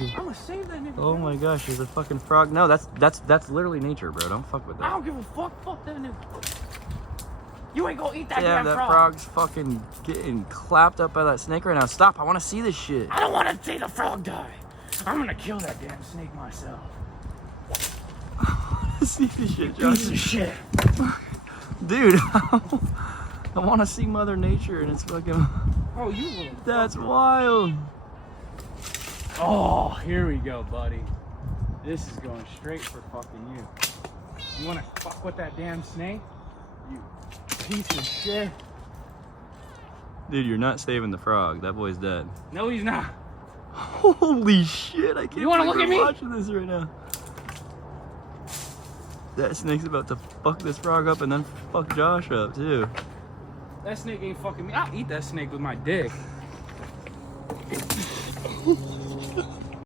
I'm gonna save that nigga. Oh my gosh, there's a fucking frog. No, that's literally nature, bro. Don't fuck with I that. don't give a fuck. Fuck that nigga. You ain't gonna eat that Yeah, damn that frog. frog's fucking getting clapped up by that snake right now. Stop, I want to see this shit. I don't want to see the frog die. I'm gonna kill that damn snake myself. See this shit, Piece of Josh. shit. Dude, I want to see Mother Nature and it's fucking... Oh, you little. That's wild. Oh, here we go, buddy. This is going straight for fucking you. You wanna fuck with that damn snake? You piece of shit. Dude, you're not saving the frog. That boy's dead. No, he's not. Holy shit, I can't You wanna believe look at we're me? watching this right now. That snake's about to fuck this frog up and then fuck Josh up too. That snake ain't fucking me. I'll eat that snake with my dick.